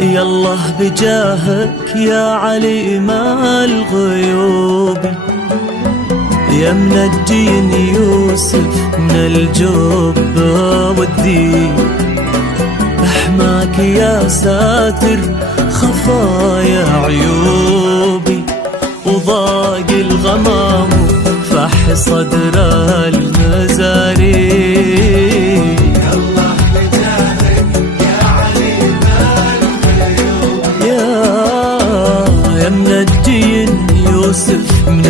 يالله بجاهك يا عليم الغيوب، يا منجين يوسف من الجب والذيب، احماك يا ساتر خفايا عيوبي، وضاق الغمام فح صدر المزاري. يالله بجاهك يا عليم الغيوب، يا منجين يوسف من